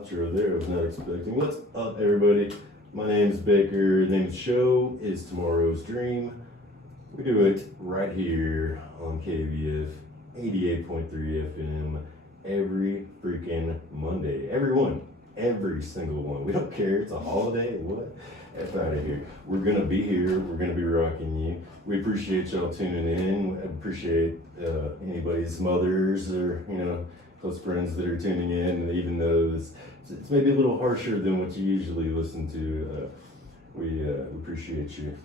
outro there. I was not expecting. What's up, everybody? My name's Baker. The name of the show is Tomorrow's Dream. We do it right here on KABF 88.3 FM every freaking Monday. Every single one. We don't care. It's a holiday. What? F out of here. We're gonna be here. We're gonna be rocking you. We appreciate y'all tuning in. I appreciate anybody's mothers or close friends that are tuning in, and even though it's maybe a little harsher than what you usually listen to, we appreciate you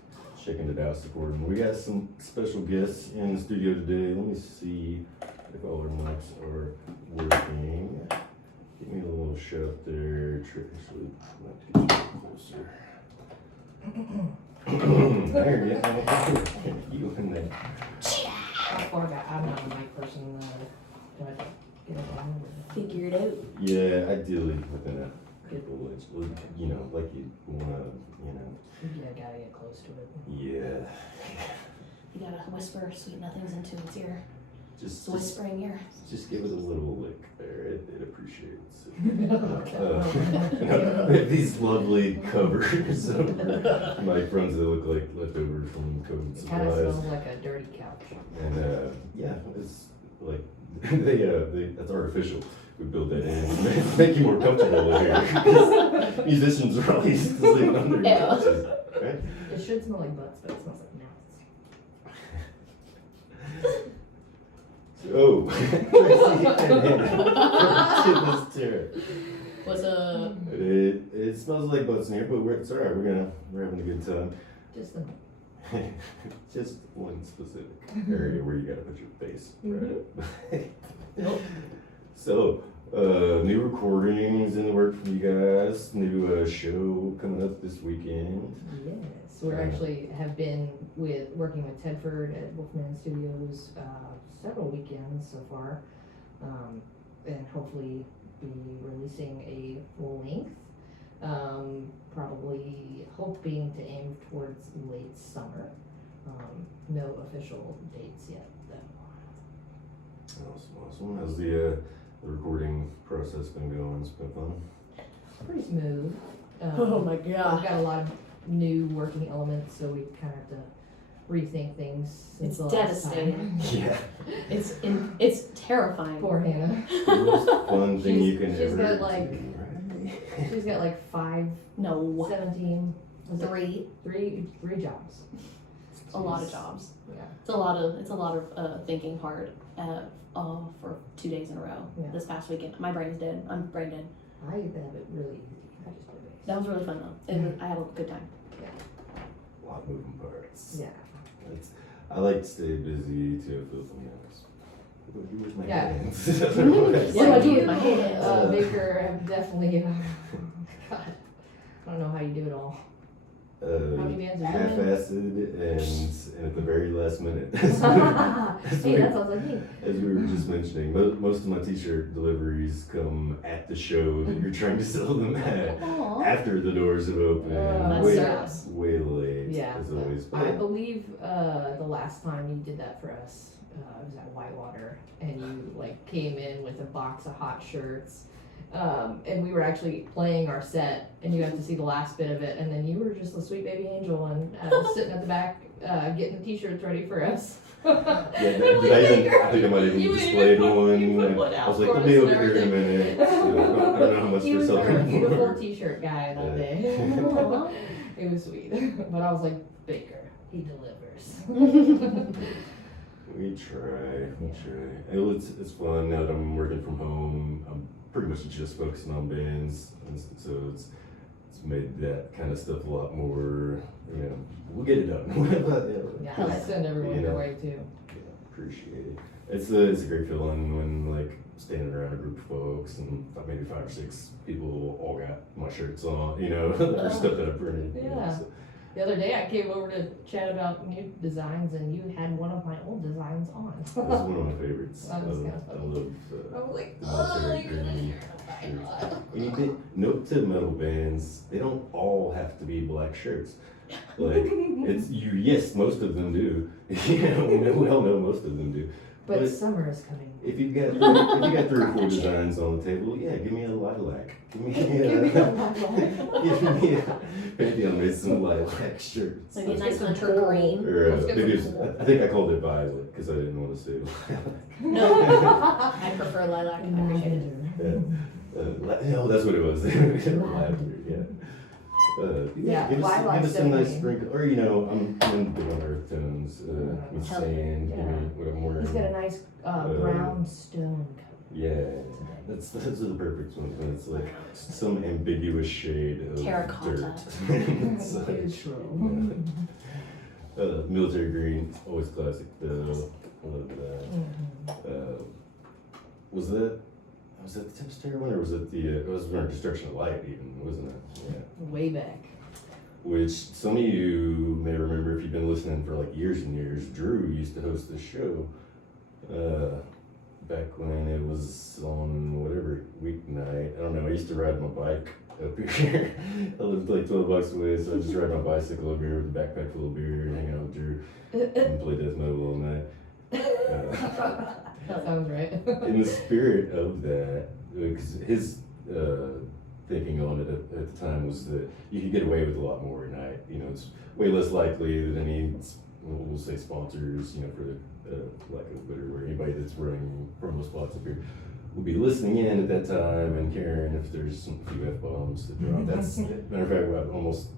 checking it out, supporting. We got some special guests in the studio today. Let me see if all our mics are working. Give me a little shot there. Actually, I'd like to get you a little closer. There you go. You in there. I'm not a mic person. Do I get it down? Figure it out. Yeah, ideally within a couple inch, like you wanna, Yeah, gotta get close to it. Yeah. You gotta whisper sweet nothings into its ear. Just Whispering ear. Just give it a little lick there. It appreciates it. These lovely covers over my friends that look like leftovers from COVID It kind of supplies. smells like a dirty couch. And it's like that's artificial. We build that in to make you more comfortable in here. Because musicians are always sleeping on their couches, right? It should smell like butts, but it smells like mouths. Oh, Tempus Terra. What's up? It smells like butts in here, but it's alright. We're having a good time. Just the Just one specific area where you gotta put your face. Right? Nope. So, new recordings in the work for you guys. New show coming up this weekend. Yes, we actually have been working with Tedford at Wolfman Studios several weekends so far, and hopefully be releasing a full length. Probably hoping to aim towards late summer. No official dates yet, though. Awesome. How's the recording process been going? It's been fun. Pretty smooth. Oh my We've god. got a lot of new working elements, so we kind of have to rethink things since It's the last devastating. time. Yeah. It's terrifying. Poor Hannah. The most fun thing you can she's ever got do, like- right? She's got like No. 17, was it three jobs. A lot of jobs. Yeah. It's a lot of thinking hard for 2 days in a row. Yeah. This past weekend. My brain's dead. I'm brain dead. I have it really easy. I just do it. That was really fun though. I had a good time. A lot of moving parts. Yeah. I like to stay busy too. Where's my Yeah. hands? What do I do with my hands? Baker, have definitely. God, I don't know how you do it all. How many bands are you in? Half-assed and at the very last minute. Hey, that sounds like me. As we were just mentioning, most of my t-shirt deliveries come at the show that you're trying to sell them at. Aw. After the doors have opened. That's way, serious. way late, Yeah. as always. I believe the last time you did that for us, it was at Whitewater, and you like came in with a box of hot shirts. And we were actually playing our set, and you got to see the last bit of it, and then you were just a sweet baby angel and sitting at the back getting the t-shirts ready for us. I think I might have even displayed one. I was like, I'll be over here in a minute. I don't know how much He they're was our selling beautiful for. t-shirt guy that Yeah. day. Aw. It was sweet. But I was like, Baker, he delivers. We try. It's fun now that I'm working from home. I'm pretty much just focusing on bands, and so it's made that kind of stuff a lot more. We'll get it done. Yeah, I send everyone your way too. Yeah, appreciate it. It's a great feeling when like standing around a group of folks and maybe 5 or 6 people all got my shirts on, or stuff that I printed. Yeah. So. The other day I came over to chat about new designs, and you had one of my old designs on. That's one of my favorites. That was I kind of funny. love I was like, the oh, military I couldn't green hear shirts. Note to metal bands, they don't all have to be black shirts. Like, it's you. Yes, most of them do. We all know most of them do. But summer is coming. If you got 3 or 4 designs on the table, yeah, give me a lilac. Give me maybe I'll make some lilac shirts. Maybe a nice hunter green. Or Let's get maybe some I think I called it violet because I didn't want to say lilac. No, I prefer lilac. I appreciate it. No, that's what it was. Lavender, yeah. Yeah, give us lilac's some nice definitely- sprinkle, or I'm big on earth tones, with Hell sand, give me yeah. what I'm wearing. He's got a nice brown stone color. Yeah, those are the perfect ones when it's like some ambiguous shade of Terracotta. dirt. It's like, Neutral. military green, always classic though. I love that. Mhm. Was that the Tempus Terra one, or was it the it was Runner Destruction of Light even, wasn't it? Yeah. Way back. Which some of you may remember if you've been listening for like years and years. Drew used to host this show back when it was on whatever weeknight. I don't know. I used to ride my bike up here. I lived like 12 blocks away, so I just ride my bicycle over here with a backpack full of beer and hang out with Drew and play death metal all night. That sounds right. In the spirit of that, because his thinking on it at the time was that you could get away with a lot more at night. You know, it's way less likely that any, we'll say sponsors, you know, for the lack of a better word, anybody that's running promo spots up here will be listening in at that time and caring if there's some few F-bombs to drop. That's, matter of fact, I almost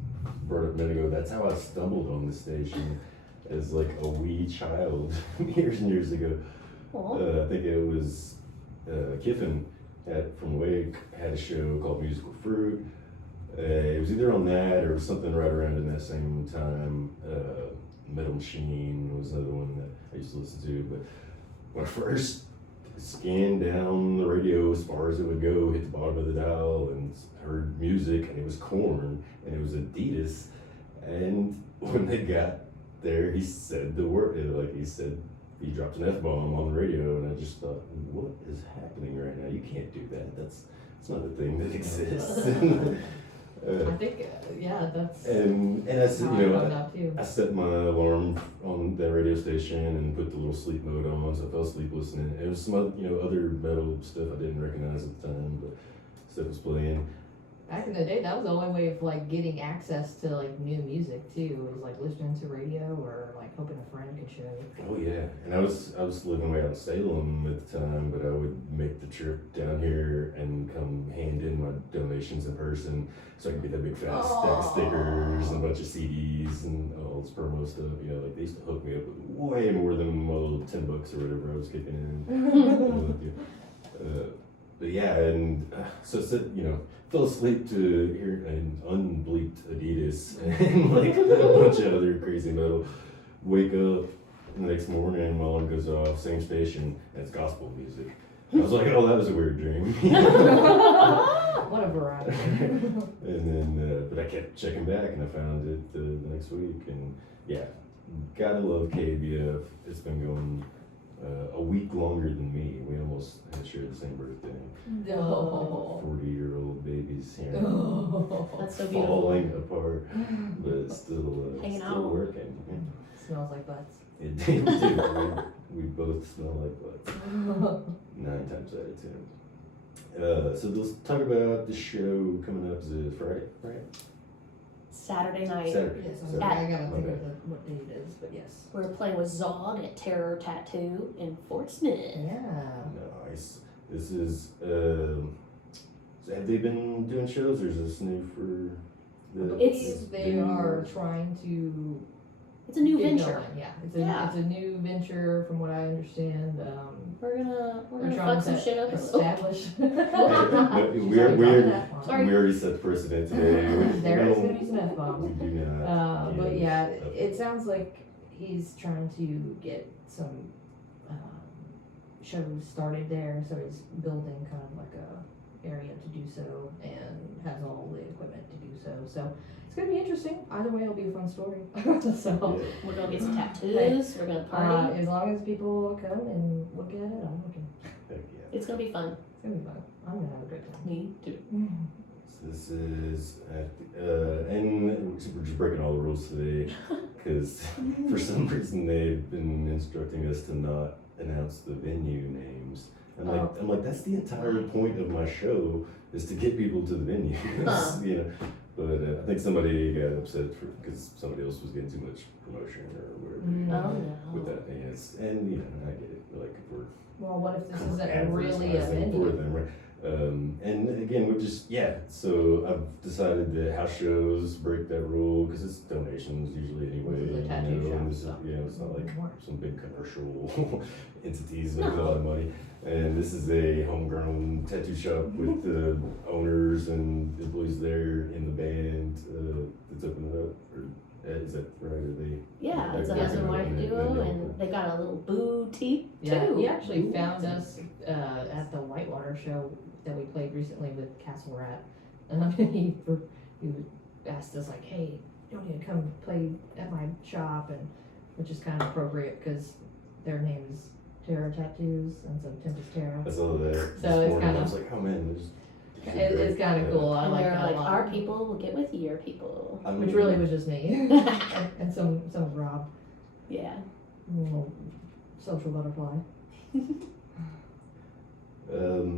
brought it up a minute ago, that's how I stumbled on the station as like a wee child years and years ago. I think it was Kiffin from Wake had a show called Musical Fruit. It was either on that or something right around in that same time. Metal Machine was another one that I used to listen to. But when I first scanned down the radio as far as it would go, hit the bottom of the dial and heard music, and it was Korn and it was Adidas. And when they got there, he said the word, he dropped an F-bomb on the radio, and I just thought, what is happening right now? You can't do that. That's not a thing that exists. I think, yeah, that's and I said, how you I found know, out too. I set my alarm on that radio station and put the little sleep mode on, so I fell asleep listening. It was some other, other metal stuff I didn't recognize at the time, but stuff was playing. Back in the day, that was the only way of like getting access to like new music too. Was like listening to radio or like hoping a friend could show you. Oh yeah, and I was living way out in Salem at the time, but I would make the trip down here and come hand in my donations in person, so I could get that big fat stack of stickers and a bunch of CDs and all this promo stuff. You know, like they used to hook me up with way more than my little $10 or whatever I was kicking in. But yeah, and so fell asleep to hear an unbleeped Adidas and like a bunch of other crazy metal. Wake up the next morning, my alarm goes off, same station, and it's gospel music. I was like, oh, that was a weird dream. What a variety. And then, but I kept checking back, and I found it the next week, and yeah, gotta love KABF. It's been going a week longer than me. We almost had shared the same birthday. No. 40-year-old babies here. That's so beautiful. Falling apart, but still, Hanging still out. working. Smells like butts. It did. We both smell like butts. 9 times out of 10. So let's talk about the show coming up. Is it Friday? Right? Saturday night. Saturday. Yes, Saturday. I gotta My think bad. of what day it is, but yes. We're playing with Zog at Terror Tattoo in Fort Smith. Yeah. Nice. This is. So have they been doing shows, or is this new for the? They are trying to It's a new get venture. going. Yeah, Yeah. it's a new venture from what I understand. We're gonna They're fuck trying some to shit up. establish. We already set the precedent today. There is No, gonna be some F-bombs. We do not. But yeah, it sounds like he's trying to get some shows started there, so he's building kind of like a area to do so, and has all the equipment to do so. So it's gonna be interesting. Either way, it'll be a fun story. So We're gonna get some tattoos. We're gonna party. as long as people come and look at it, I'm looking. Heck yeah. It's gonna be fun. It's gonna be fun. I'm gonna have a great time. Me too. So this is and we're just breaking all the rules today because for some reason they've been instructing us to not announce the venue names. I'm like, that's the entire point of my show is to get people to the venue. You know, but I think somebody got upset because somebody else was getting too much promotion or whatever. Oh, no. With that, and you know, I get it. Like if we're Well, what if this isn't really a advertising for venue? them, right? And again, we just so I've decided that house shows break that rule because it's donations usually anyway. This is a tattoo shop, and so. it's not like More. some big commercial entities making a lot of money. And this is a homegrown tattoo shop with the owners and employees there in the band that's opening up. Or, is that right? Are they? Yeah, it's a they're husband gonna wife open it, duo, and and they got a little boutique Yeah, too. he actually found us at the Whitewater show that we played recently with Castle Rat. He asked us like, "Hey, you want to come play at my shop?" And which is kind of appropriate because their name is Terra Tattoos, and so Tempus Terra. I saw that. So this it's morning, kinda- I was like, oh man, there's. It's kind of cool. I And like they're that a like, lot. our people will get with your people. Which really was just me and some of Rob, Yeah. little social butterfly.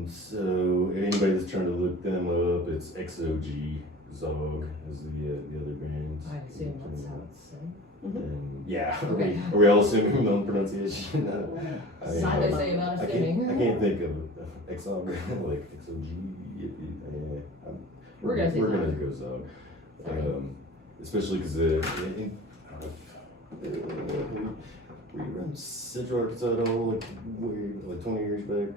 So anybody that's trying to look them up, it's XOG Zog is the other band. I assume that's how it's said. And yeah, Okay. are we all assuming on pronunciation? That's how they say about I assuming. can't think of XOG like XOG. We're gonna say we're Zog. gonna go Zog, Sorry. especially because we run Central Arkansas at all like 20 years back.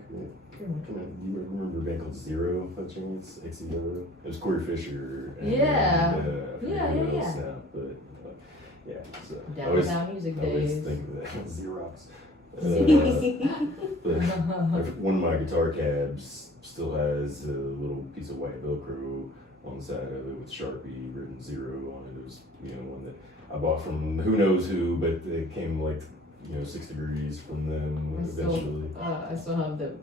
Come on, you remember a band called Zero by chance? XEO. It was Corey Fisher. And, Yeah. I forget Yeah, who yeah, else yeah. now, but yeah. So I always Downtown music always days. think of that Xerox. But one of my guitar cabs still has a little piece of white Velcro on the side of it with Sharpie written Zero on it. It was one that I bought from who knows who, but it came like 6 degrees from them eventually. I still have the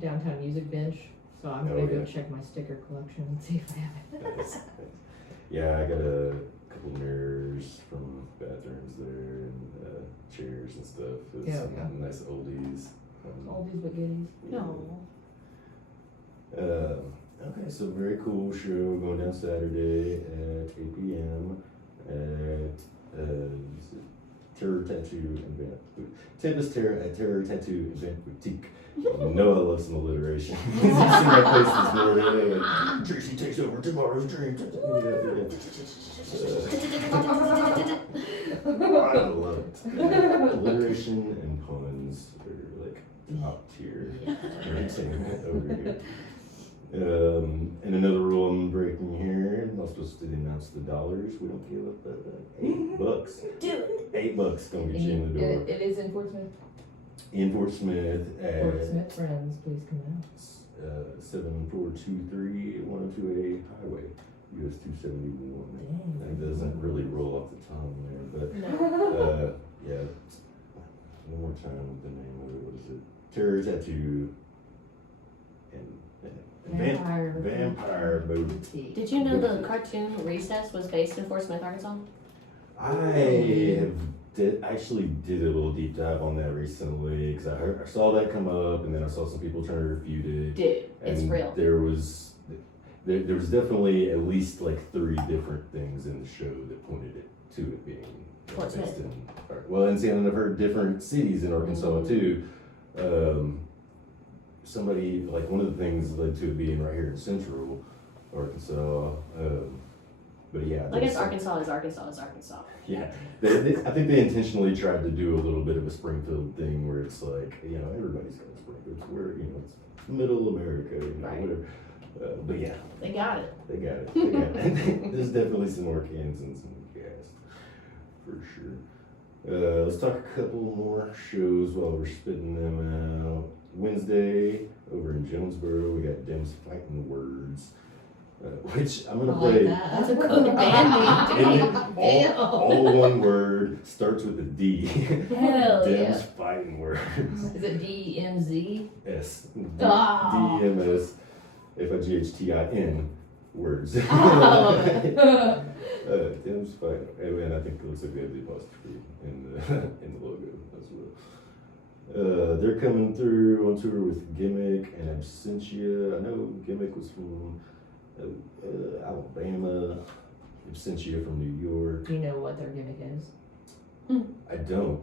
downtown music bench, so I'm Oh, gonna go yeah. check my sticker collection and see if I have it. Nice. Yeah, I got a couple mirrors from bathrooms there and chairs and stuff. It's Yeah, some yeah. nice oldies. Oldies but goodies. No. Okay, so very cool show going down Saturday at 8 p.m. at Terror Tattoo Event. Tempus Terra at Terror Tattoo Event Boutique. You know I love some alliteration. You see my place this morning, like, Tracey takes over tomorrow's dream. I love it. Alliteration and puns are like top tier entertainment over here. And another rule I'm breaking here, I'm not supposed to announce the dollars. We don't give up $8. Dude. $8 gonna get you in the door. It is in Fort Smith. In Fort Smith Fort at Smith friends, please come out. 7423 102A Highway, US 271. That doesn't really roll off the tongue there, but No. yeah. One more time, the name of it, what is it? Terror Tattoo and Vampire Boutique. Did you know the cartoon Recess was based in Fort Smith, Arkansas? I actually did a little deep dive on that recently because I saw that come up, and then I saw some people trying to refute it. Dude, it's And real. there was definitely at least like 3 different things in the show that pointed it to it being Fort based Smith. and see, and I've heard different cities in Arkansas too. Somebody, like, one of the things led to it being right here in Central Arkansas. But yeah, I guess Arkansas is Arkansas. yeah, I think they intentionally tried to do a little bit of a Springfield thing where it's like, everybody's got a Springfield. We're, it's middle America, Right. whatever. But yeah, They got it. they got it. There's definitely some Arkansans in the cast, for sure. Let's talk a couple more shows while we're spitting them out. Wednesday, over in Jonesboro, we got Dems Fighting Words, which I'm gonna play. That's a good band name. And all one word, starts with a D. Hell Dems yeah. Fighting Words. Is it DMZ? S. Oh. DMS. FIGHTIN words. Oh. Dems Fighting, and I think it looks like we have the apostrophe in the logo as well. They're coming through on tour with Gimmick and Absentia. I know Gimmick was from Alabama, Absentia from New York. Do you know what their gimmick is? I don't.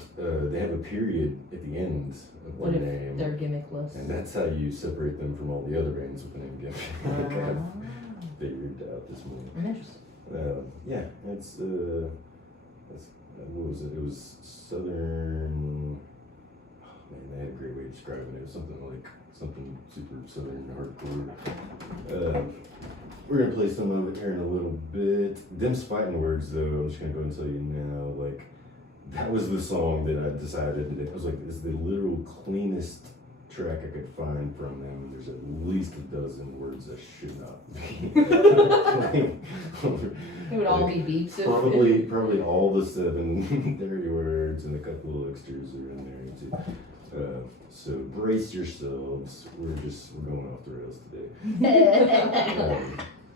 They have a period at the end of What one if name. they're gimmickless? And that's how you separate them from all the other bands with the name Gimmick. I figured out this morning. I'm interested. Yeah, it's what was it? It was Southern. Oh, man, they had a great way of describing it. It was something super Southern hardcore. We're gonna play some of it here in a little bit. Them's Fighting Words, though. I'm just gonna go and tell you now. Like, that was the song that I decided that it was like it's the literal cleanest track I could find from them. There's at least a dozen words that should not be. It would all be beats. Probably all the 7 dirty words and a couple of extras are in there too. So brace yourselves. We're going off the rails today.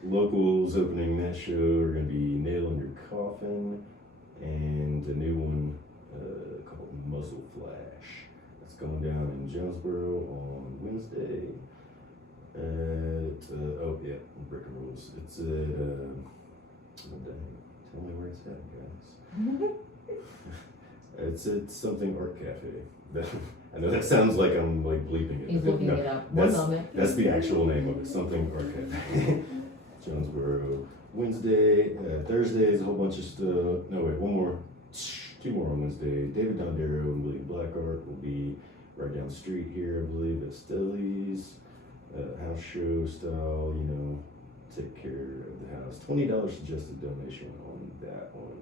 Locals opening that show are going to be Nail in Your Coffin and a new one called Muzzle Flash. That's going down in Jonesboro on Wednesday at Brick and Rolls. It's at tell me where it's at, guys. It's at something Art Cafe. I know that sounds like I'm like bleeping it. He's looking it up. One moment. That's the actual name of it. Something Art Cafe. Jonesboro. Wednesday, Thursday is a whole bunch of stuff. No, wait, 2 more on Wednesday. David Dondero and William Blackheart will be right down the street here, I believe, at Stelli's. House show style, take care of the house. $20 suggested donation on that one.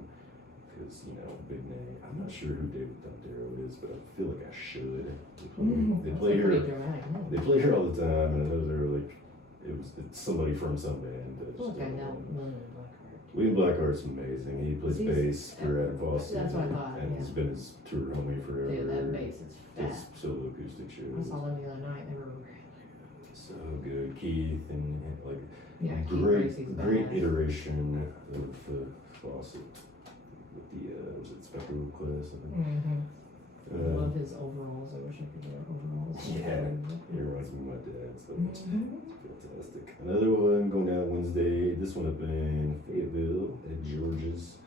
Because, big name. I'm not sure who David Dondero is, but I feel like I should. They play here. They play here all the time, and I know they're like, it's somebody from some band. William Blackheart's amazing. He plays bass for Adam Foster. That's what I thought. And he's been his tour homie forever. Dude, that bass is fat. His solo acoustic I shows. saw them the other night. They were So good. Keith and like great badass. iteration of Fawcett with the was it Spectral Class, I think. I love his overalls. I wish I could wear overalls. Yeah, it reminds me of my dad, so it's fantastic. Another one going down Wednesday. This one up in Fayetteville at George's.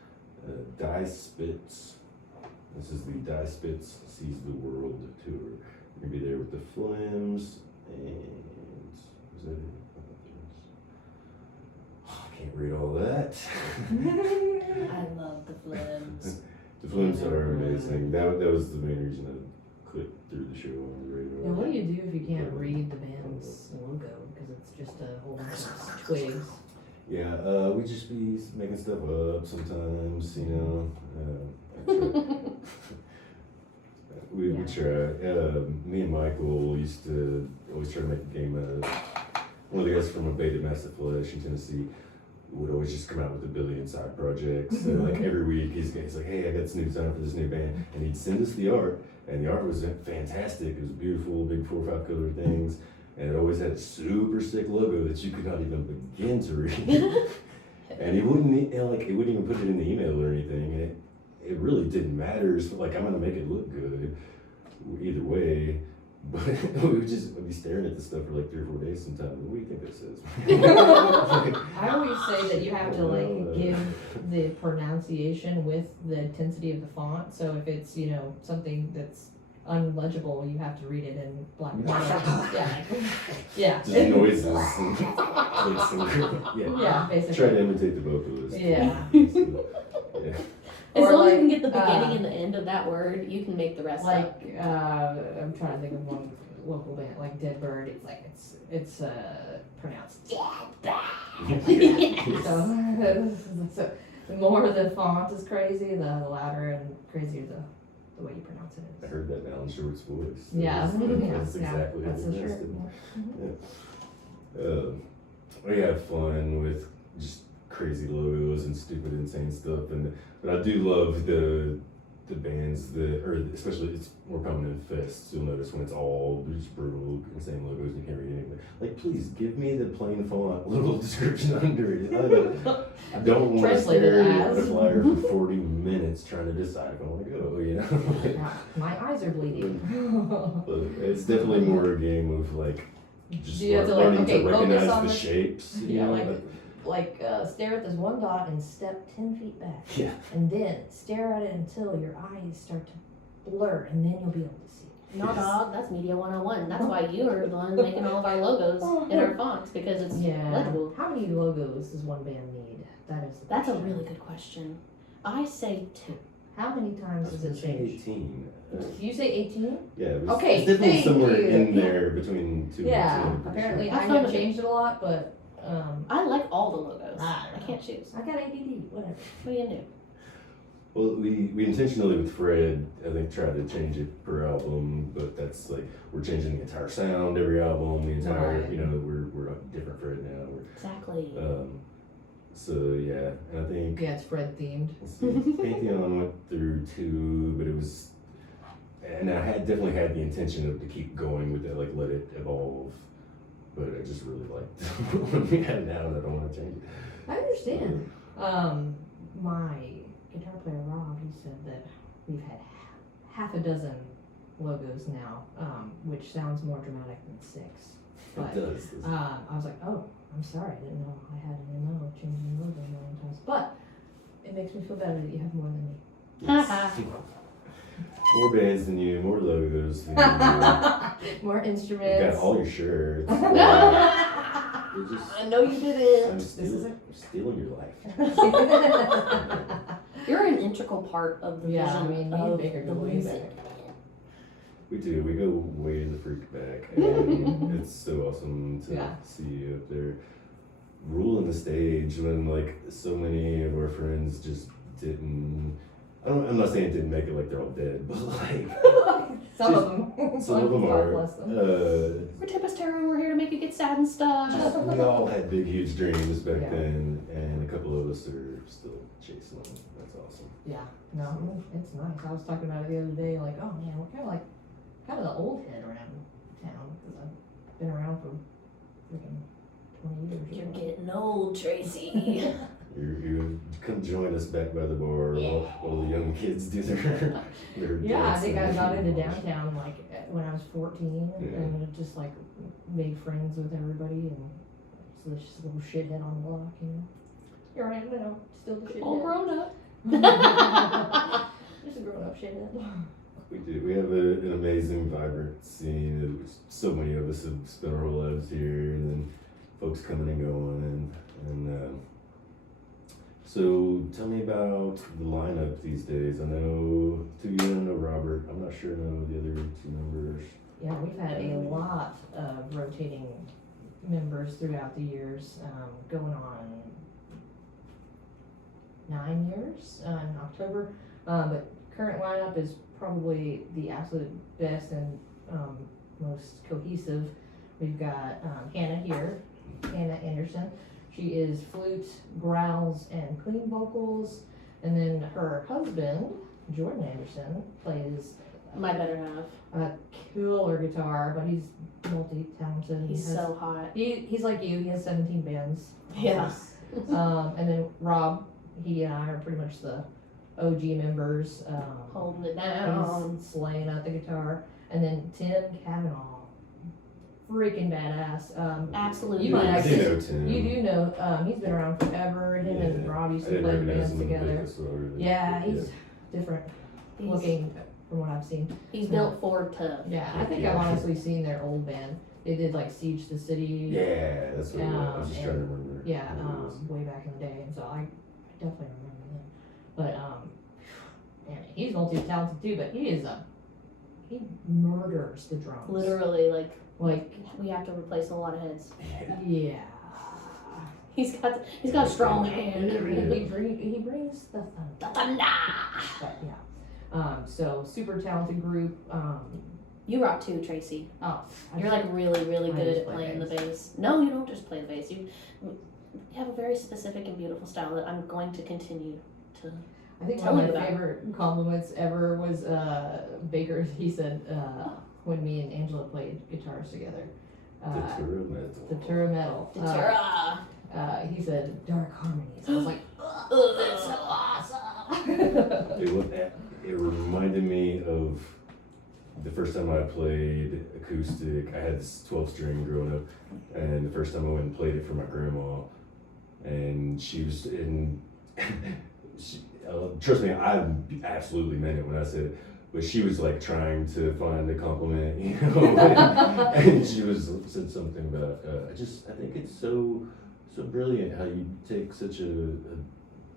Die Spits. This is the Die Spits Sees the World tour. We're gonna be there with the Flames and was that it? I can't read all that. I love the Flames. The Flames are amazing. That was the main reason I clicked through the show on the radio. And what do you do if you can't read the band's logo because it's just a whole bunch of twigs? Yeah, we just be making stuff up sometimes, we try. Me and Michael used to always try to make a game out of one of the guys from a Beta Massive Flesh in Tennessee would always just come out with a billion side projects. So like every week he's like, hey, I got this new design for this new band. And he'd send us the art, and the art was fantastic. It was beautiful, big 4 or 5 color things. And it always had a super sick logo that you could not even begin to read. And he wouldn't, it wouldn't even put it in the email or anything. And it really didn't matter. So like, I'm gonna make it look good either way. But we would be staring at this stuff for like 3 or 4 days sometimes. What do you think that says? I always say that you have to give the pronunciation with the intensity of the font. So if it's something that's unlegible, you have to read it in black and white. Yeah. Just noises. Yeah, basically. Try to imitate the vocalist. Yeah. Yeah. As Or long as you can get the beginning and the end of that word, you can make the rest up. I'm trying to think of one local band, like Dead Bird. It's pronounced Dead Bird. So the more the font is crazy, the louder and crazier the way you pronounce it is. I heard that in Alan Short's voice. Yeah. That's exactly that's how the he shirt. pronounced it. We have fun with just crazy logos and stupid, insane stuff, but I do love the bands especially it's more common in fests. You'll notice when it's all just brutal, insane logos and you can't read anything. Like, please give me the plain font, little description under it. I don't want to stare at a flyer for 40 minutes trying to decide if I want to go. Yeah. My eyes are bleeding. But it's definitely more a game of like just Do you have to, like, learning okay, to focus recognize on the this- shapes. You Yeah, know? like stare at this one dot and step 10 feet back. Yeah. And then stare at it until your eyes start to blur, and then you'll be able to see. No, dog, that's Media 101. That's why you are the one making all of our logos in our fonts, because it's legible. How many logos does one band need? That's a really good question. I say 2. How many times does it change? 18. Did you say 18? Yeah, it was, Okay, it's definitely thank somewhere you. in there between 2 Yeah, and 2. apparently Have I fun haven't with it. changed it a lot, but I like all the logos. I I can't choose. I got ADD, whatever. What are you gonna do? Well, we intentionally with Fred, I think, tried to change it per album, but that's like we're changing the entire sound every album, the entire Right. you know we're a different Fred now. Exactly. So yeah, and I think Yeah, it's Fred themed. let's see, Pantheon went through 2, but it was, and I had definitely had the intention of to keep going with it, like let it evolve. But I just really liked what we have now, and I don't want to change it. I understand. My guitar player Rob, he said that we've had half a dozen logos now, which sounds more dramatic than 6. But It does. I was like, oh, I'm sorry, I didn't know I had an MO of changing logo a million times. But it makes me feel better that you have more than me. Yes. More bands than you, more logos than you. More You instruments. got all your shirts. You're just, I know you did it. I'm This is stealing your life. You're an integral part of the Yeah, I vision mean, me and of Baker the go way music. back. We do. We go way the freak back. And it's so awesome to Yeah. see you up there ruling the stage when like so many of our friends just didn't. I'm not saying didn't make it like they're all dead, but like Some Just- of them. some of them God are. bless them. We're Tempus Terra and we're here to make you get sad and stuff. We all had big, huge dreams back Yeah. then, and a couple of us are still chasing them. That's awesome. Yeah, no, it's nice. I was talking about it the other day, like, oh man, we're kind of the old head around town, because I've been around for freaking 20 years. You're getting old, Tracy. You come join us back by the bar while the young kids do their Yeah, I think I dancing. got into downtown like when I was 14, Yeah. and just like made friends with everybody, and so there's just a little shithead on the block, you know. Here I am, you know, still the shithead. All grown up. Just a grown up shithead. We do. We have an amazing, vibrant scene. So many of us have spent our whole lives here, and then folks coming and going, and so tell me about the lineup these days. I know 2 of you, I know Robert. I'm not sure I know the other 2 members. Yeah, we've had a lot of rotating members throughout the years, going on 9 years in October. But current lineup is probably the absolute best and most cohesive. We've got Hannah here, Hannah Anderson. She is flute, growls, and clean vocals. And then her husband, Jordan Anderson, plays My better half. a killer guitar, but he's multi-talented. He's so hot. He's like you. He has 17 bands. Yeah. And then Rob, he and I are pretty much the OG members. Holding it down. He's slaying out the guitar. And then Tim Cavanaugh, freaking badass. Absolutely. You might I actually, do know Tim. you do know. He's been around forever. Him and Yeah. Rob used I to didn't play in recognize bands him when together. I saw her. Yeah, he's different He's, looking from what I've seen. he's built for tough. Yeah, I think Yeah. I've honestly seen their old band. They did like Siege the City. Yeah, that's what it was. I was just and- trying to remember. Yeah, what it was. way back in the day, and so I definitely remember them. But man, he's multi-talented too. But he murders the drums. Literally, like we have to replace a lot of heads. Yeah. He's got a strong hand. He brings the thunder. The thunder. But yeah. So super talented group. You rock too, Tracy. Oh, You're like really, really I good just at play playing the bass. bass. No, you don't just play the bass. You have a very specific and beautiful style that I'm going to continue to. I think Tell one me of my about it. favorite compliments ever was Baker. He said when me and Angela played guitars together. The Tura Metal. The Tura Metal. He said dark harmonies. I was like, oh, that's so awesome. Dude, it reminded me of the first time I played acoustic. I had this 12-string growing up, and the first time I went and played it for my grandma, and she was in. Trust me, I absolutely meant it when I said it. But she was like trying to find a compliment, you know, and she said something about. I think it's so brilliant how you take such a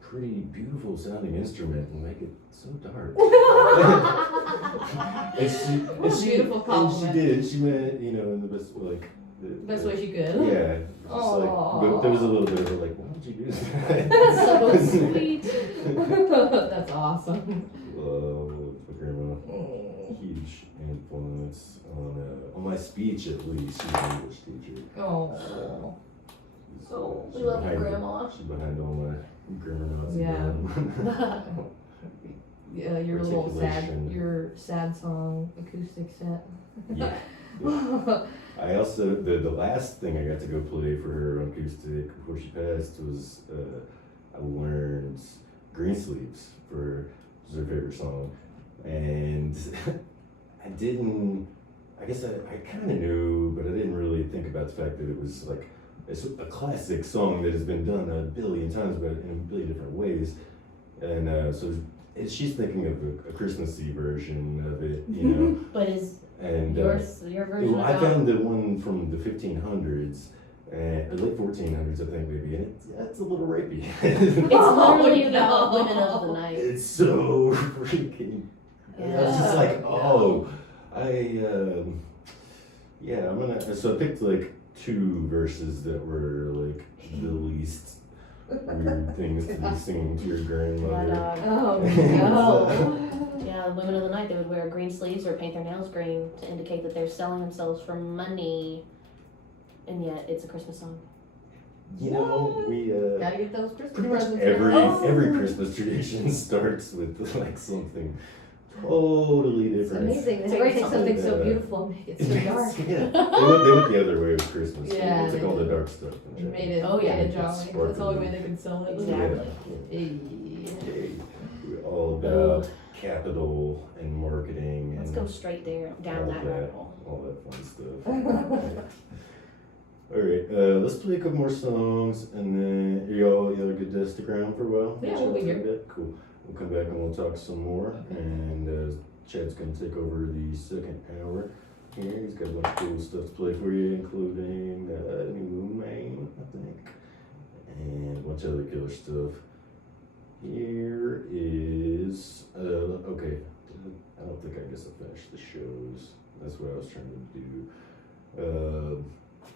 pretty beautiful sounding instrument and make it so dark. Beautiful compliment. And she did. She meant it, you know, in the best Best way she could. Yeah. But there was a little bit of like, why would you do that? That's so sweet. That's awesome. My grandma, huge influence on my speech at least. She's an English teacher. Oh. Oh, we love your grandma. She's behind all my grammar notes. Yeah. Yeah, Articulation. your sad song acoustic set. Yeah. I also the last thing I got to go play for her on acoustic before she passed was I learned Green Sleeves for her favorite song, and I guess I kind of knew, but I didn't really think about the fact that it was like it's a classic song that has been done a billion times, but in a billion different ways, and so she's thinking of a Christmassy version of it, you know. But is and your version? I found the one from the 1500s. Late 1400s, I think, maybe, and it's a little rapey. It's literally Oh, about no. women of the night. It's so freaking. I was just like, No. I'm gonna. So I picked like 2 verses that were like the least weird things to be singing to your grandmother. Yeah, Oh And, no. yeah, women of the night, they would wear green sleeves or paint their nails green to indicate that they're selling themselves for money. And yet, it's a Christmas song. You know, we Gotta get those Christmas pretty much presents. every Christmas tradition starts with like something totally It's different. amazing. It's They a great take song. something so beautiful and make it so dark. Yeah, they went the other way with Christmas. Yeah, They took they all the did. dark stuff. And made it, Oh, yeah. made it jolly. Sparkly. That's the only way they could sell it. Exactly. Hey. Yay. We're all about capital and marketing Let's and go straight there, down all that rabbit hole. all that fun stuff. All right, let's play a couple more songs, and then y'all good to stick around for a while? Yeah, we'll be here. Okay, cool. We'll come back and we'll talk some more, and Chad's gonna take over the second hour here. He's got a bunch of cool stuff to play for you, including New Main, I think, and a bunch of other killer stuff. Here is, okay, I don't think I finished the shows. That's what I was trying to do.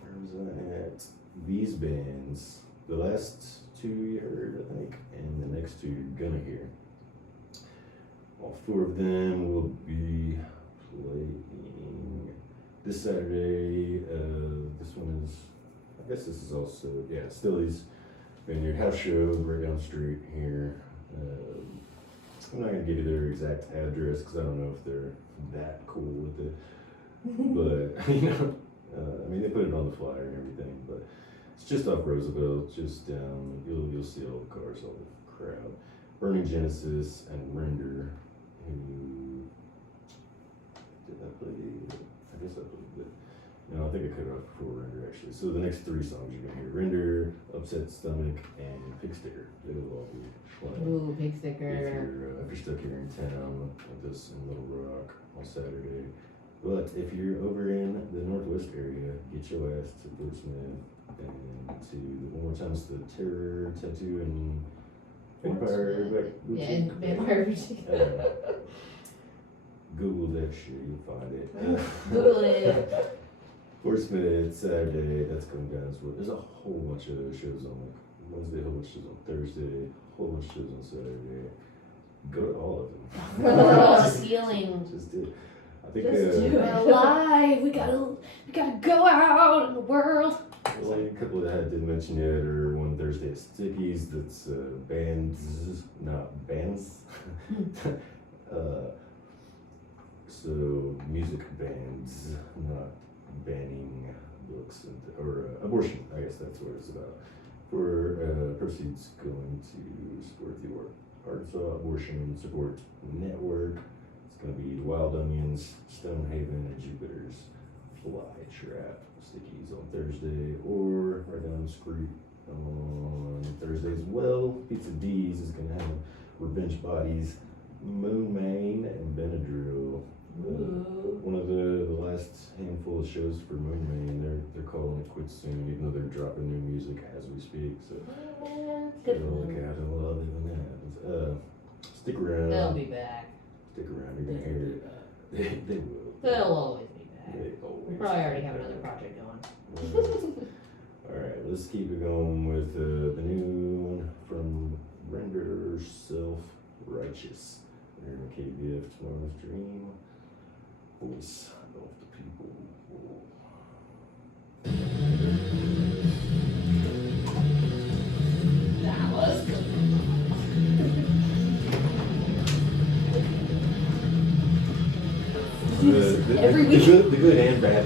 Where was I at? These bands, the last 2 you heard, I think, and the next 2 you're gonna hear. All 4 of them will be playing this Saturday. This one is, I guess this is also, Stilly's Vineyard House Show right down the street here. I'm not gonna give you their exact address because I don't know if they're that cool with it, but you know. They put it on the flyer and everything, but it's just off Roosevelt, just down. You'll see all the cars, all the crowd. Burning Genesis and Render, who did I play? I guess I played it. No, I think I cut it off before Render actually. So the next 3 songs you're gonna hear: Render, Upset Stomach, and Pig Sticker. It'll all be playing. Ooh, big sticker. If you're stuck here in town with us in Little Rock on Saturday. But if you're over in the Northwest area, get your ass to Portsmouth and to one more time it's the Terror Tattoo and Vampire Yeah, and Vampire Boutique. Google that shit, you'll find it. Google it. Portsmouth Saturday, that's going down as well. There's a whole bunch of shows on like Wednesday, a whole bunch of shows on Thursday, a whole bunch of shows on Saturday. Go to all of them. We're all stealing. Just do it. I think Just do We're it. alive. We gotta go out in the world. well, a couple that I didn't mention yet are one Thursday at Stickies. That's bands, not bands. So music bands, not banning books or abortion. I guess that's what it's about. For proceeds going to support the Arkansas Abortion Support Network. It's gonna be the Wild Onions, Stonehaven, and Jupiter's Fly Trap stickies on Thursday, or right down the street on Thursday as well. Pizza D's is gonna have Revenge Bodies, Moon Main, and Benadryl. One of the last handful of shows for Moon Main, they're calling it quits soon, even though they're dropping new music as we speak. So Good for look them. out and love it when that happens. Stick around. They'll be back. Stick around. You're gonna hear it. They will. They'll always be back. They always. We probably already have another project going. All right, let's keep it going with the new one from Render Self Righteous. Here in KBF Tomorrow's Dream. Voice of the people. That was good. Every week. The good and bad